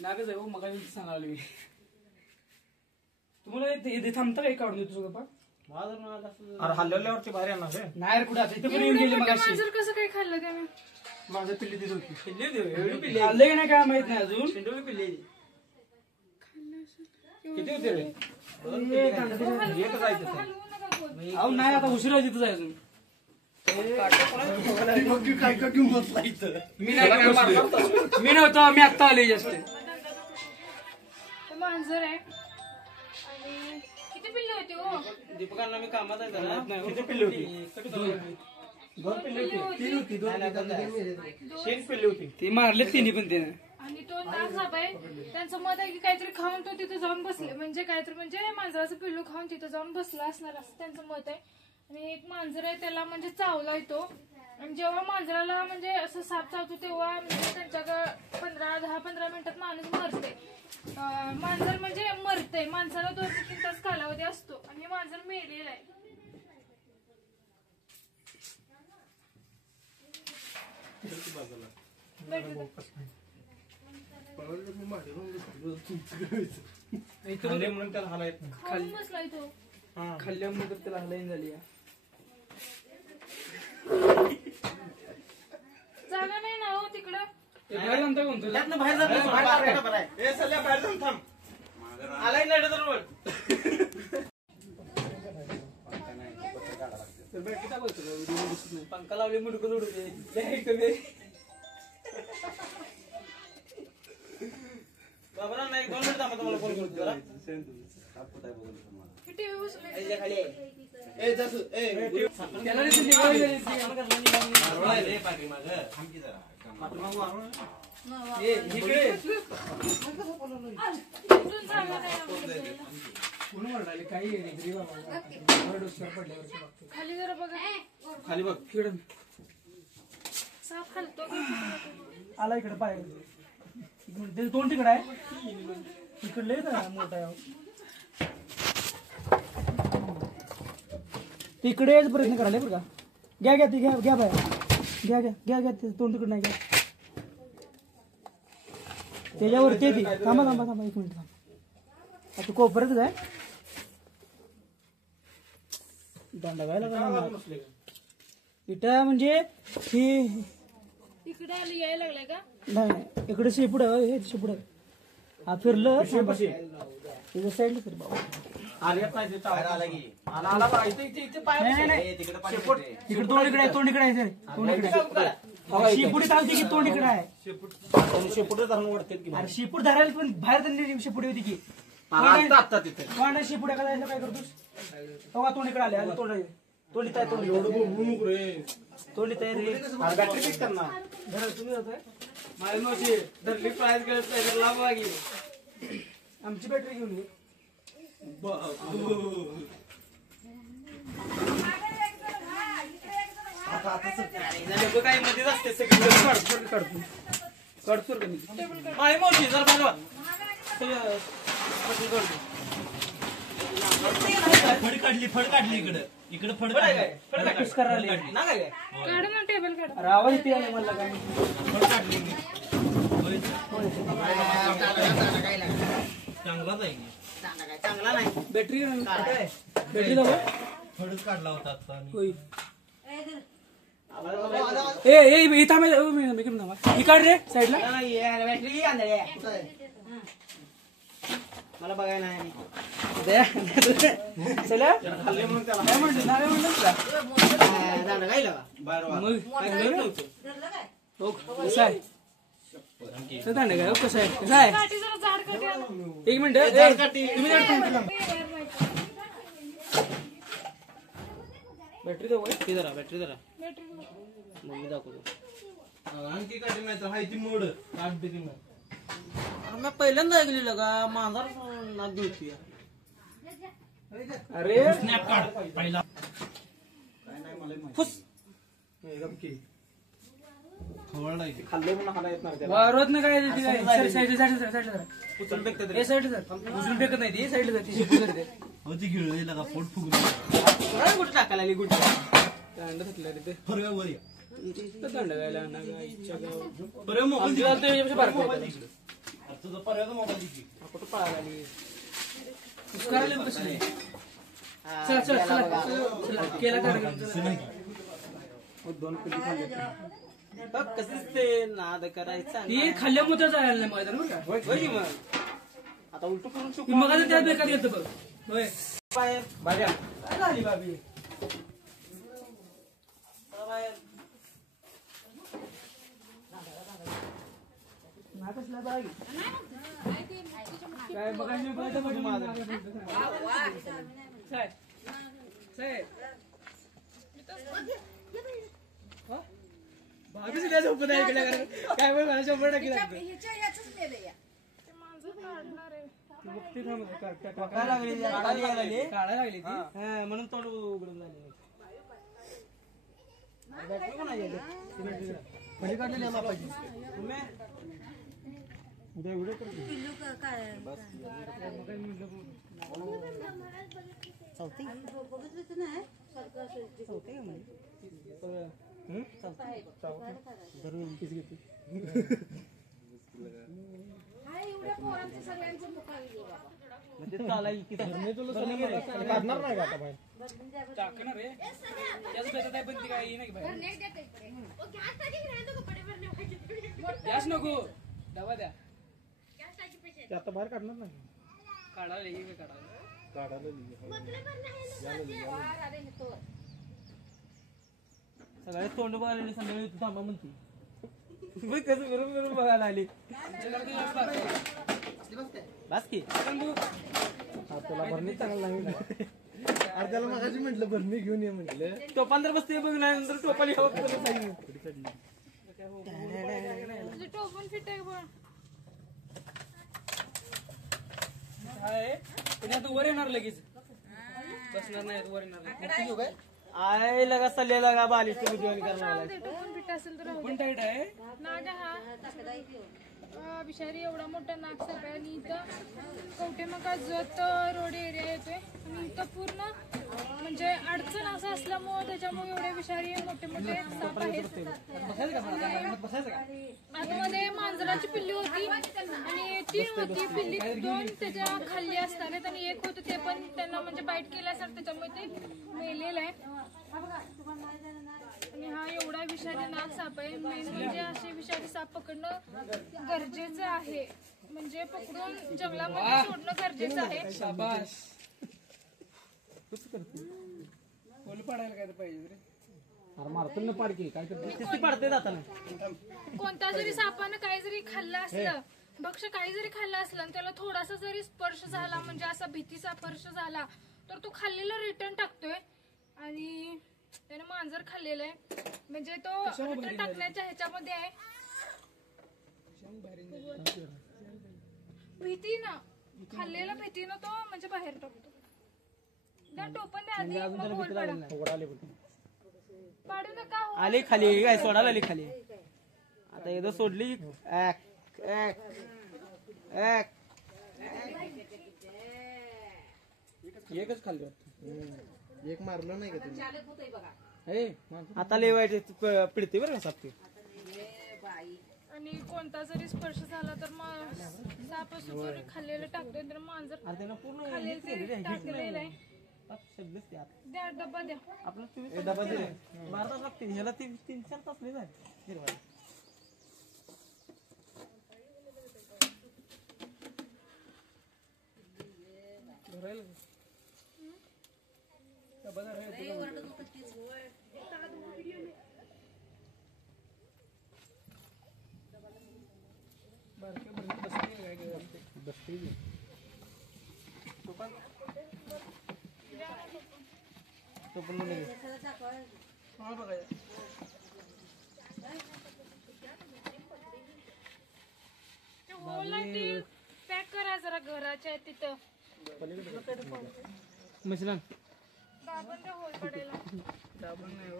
नागच आहे मग सांगायला मी तुम्हाला इथे थांबता काही काढून देतो सगळं पण अरे हल्ल्यावरती बाहेर येणार नाही कुठे आता इथे पण येऊन गेले मग कसं काही खाल्लं त्याने माझं पिल्ली दिली होती पिल्ली खाल्ले नाही काय माहित नाही अजून पिल्ली किती होते रे अहो नाही आता उशिरा तिथं जाय अजून मी नव्हतो मी आत्ता आले जास्त मांजर आहे आणि किती पिल्ले होते हो दीपकांना मी कामात आहे किती पिल्ली होती दोन पिल्ली होती पिल्ली होती ती मारले तिन्ही पण त्याने आणि तो नागसाप आहे त्यांचं मत आहे की काहीतरी खाऊन तो तिथे जाऊन बसले म्हणजे काहीतरी म्हणजे मांजराचं पिल्लू खाऊन तिथे जाऊन बसला असणार असं त्यांचं मत आहे आणि एक मांजर आहे त्याला म्हणजे चावलाय तो आणि जेव्हा मांजराला म्हणजे असं साप चावतो तेव्हा म्हणजे त्यांच्याकडे 10-15 मिनिटात माणूस मरते मांजर म्हणजे मरते माणसाला 2-3 तास कालावधी असतो आणि मांजर मेलेलं आहे म्हणून त्याला खाऊन बसलाय तो खाल्ल्यामुळे त्याला हलाईन झाली जागा नाही ना हो तिकडं बाहेर जमता कोणतं बाहेर थांब आलाय नाही पंखा लावले मुडकं उडते बाबा नाही 2 मिनिट थांबा तुम्हाला फोन करतो खाली जरा बघा खाली बघ साप खालतो आला इकडे पाय तोंड तिकडे आहे इकडले मोठा आहे तिकडे यायचा प्रयत्न करायला बरं का घ्या ती घ्या बाय घ्या तोंड तिकडे नाही घ्या त्याच्यावरती येते थांबा 1 मिनिट थांबा आता कोपऱ्यातच आहे दांडा काय लागला इटा म्हणजे ही इकडे आली यायला लागलाय का नाही इकडे शेपूड आहे हे शेपूड आहे हा फिरलं त्याच्या साईडला फिर बाबा तिकडे तोंड इकडे आहे तोंड इकडे आहे शेपुडी चालते की तोंड इकडे आहे शेपूट धरून ओढते अरे शेपूड धरायला पण बाहेर त्यांनी शेपुडी होती की कोणा शेपुड्या काय करतोस तेव्हा तोंड इकडे आले तोंडीत आहे तोंडीत आहे रे बॅटरी फिक्स करणार तुम्ही होतोय माझी नव्हती धरली प्राईज करत लाभ लागे आमची बॅटरी घेऊन ये काही मध्येच असते काढतो माझी मोठी जर बघा फड काढली इकडे फड करायला काढ ना टेबल काढ आवाज येते मला काय फड काढली चांगलाच आहे चांगला नाही बॅटरी दाबा फडच काढला होता आता ही काढ रे साईडला मला बघायला नाही कसं आहे काठी जरा जाड काठी आण. 1 मिनिट बॅटरी दाखव जरा बॅटरी जरा बॅटरी बघ. मम्मी दाखवतो आणखी काढी नाही तर हाय ती मोड काढ दे मी पहिल्यांदा ऐकलेलं का मांजर नाक घेऊची अरे स्नॅप काढ पहिला फुस खाल्ले म्हणून हाला येत नाही रोज ना काय साईडला उचल फेकतात हे साईडला उचलून फेकत नाही ती साईडला जाते होती घेऊ पोट फुगलं टाकायला आली गुट दांड थकलं रे ते फरव्या वर या. दांड गायला ना गायच्या गाव फरव्या मोबाईल आमची झालं तर याच्यापेक्षा बारकं आहे मोबाईल त्याला. अरे तुझा फरव्याचा मोबाईल दे की. कुठं पळायला आली करायला बसले. चला चला चला चला केला कार्यक्रम दिसत नाही. दोन पिल्ली खाल्ली बघ कसं ते नाद करायचा ती खाल्ल्यामुळे जायला नाही मैदान बरं का होय की मग आता उलट करून ती मग त्या बेकार घेतं बघ होय बाहेर भाज्या काय झाली बाबी बाहेर नाकसला बागी काय बघायला बघायचं म्हणजे माझं साहेब साहेब भाभीच काय झोपत आहे इकडे काय बघ मला 100 टक्के लागतं ते मांजर काढणार आहे काढायला लागली ती म्हणून तोंड उघडून झाले काढलेली पाहिजे उद्या व्हिडिओ करतो काढणार नाही का आता बाहेर टाकणार रे त्याच बेतात आहे पण ती काय नाही बाहेर गॅस नको डबा द्या ते आता बाहेर काढणार नाही सगळे तोंड बघायला संध्याकाळी तू थांबा म्हणते कसं बरोबर बघायला आली बस की तुला भरणी चांगला लागली अरे त्याला मगाशी म्हटलं भरणी घेऊन ये म्हटलं टोपांतर बसते बघ नंतर टोपाली तुझं टोपण फिट आहे बघ पुण्यात वर येणार लगेच बसणार नाही वर येणार आय लगा सल्ले लगा बालिश करणार ते टोपण फिट असेल तर राहू दे. पण टाईट आहे नाग हा बिचारी एवढा मोठा नाग साप आहे आणि इथं कवठेमका जत रोड एरिया येतोय आणि इथं पूर्ण म्हणजे अडचण असं असल्यामुळे त्याच्यामुळे एवढे विषारी मोठे मोठे साप आहेत आतमध्ये मांजराची पिल्ली होती आणि 3 होती पिल्ली 2 त्याच्या खाल्ली असणार आहेत आणि 1 होतं ते पण त्यांना म्हणजे बाईट केल्यासारखं त्याच्यामुळे ते मेलेलं आहे आणि हा एवढा विषारी नाग साप आहे मेन म्हणजे असे विषारी साप पकडणं गरजेचं आहे म्हणजे पकडून जंगलामध्ये सोडणं गरजेचं आहे शाबास बोल पाडायला काय पाहिजे रे अरे मारतो ना पाडकी काय करते पाडते जाताना कोणत्या जरी सापानं काही जरी खाल्लं असलं भक्ष काही जरी खाल्लं असलं आणि त्याला थोडासा जरी स्पर्श झाला म्हणजे असा भीतीचा स्पर्श झाला तर तो खाल्लेला रिटर्न टाकतोय आणि त्याने मांजर खाल्लेलं आहे म्हणजे तो रिटर्न टाकण्याच्या ह्याच्यामध्ये आहे भीतीनं खाल्लेला भीतीनं तो म्हणजे बाहेर टाकतो त्या टोपण द्या आधी मग बोल पाडा. पाडू नका हो. आली खाली काय सोडायला आली खाली आता एकदा सोडली एकच खाल्ली एक मारलं नाही का आता लय वाईट पिडते बरं का साप आणि कोणता जरी स्पर्श झाला तर मग साप असो तो खाल्लेलं टाकतोय तर मांजर खाल्लेलं टाकलेलं आहे द्या डब्बा द्या आपलं डबा दिले 12 तास लागतील ह्याला 3-4 तास लय झाले पॅक करा जरा घराच्या तिथं मशीन दाबून द्या होल पडायला दाबून नाही हो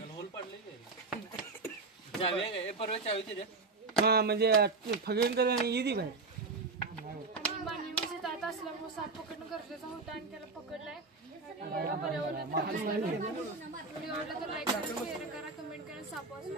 होल पडले चावी परवा चावी दिली हा म्हणजे फगेंकर येते बाहेर. आणि मानवी दात असल्यामुळे साप पकडणं गरजेचं होतं आणि त्याला पकडलाय. आणि पर्यावरण व्हिडिओ आवडला तर लाईक करा, शेअर करा, कमेंट करा. साप वाचून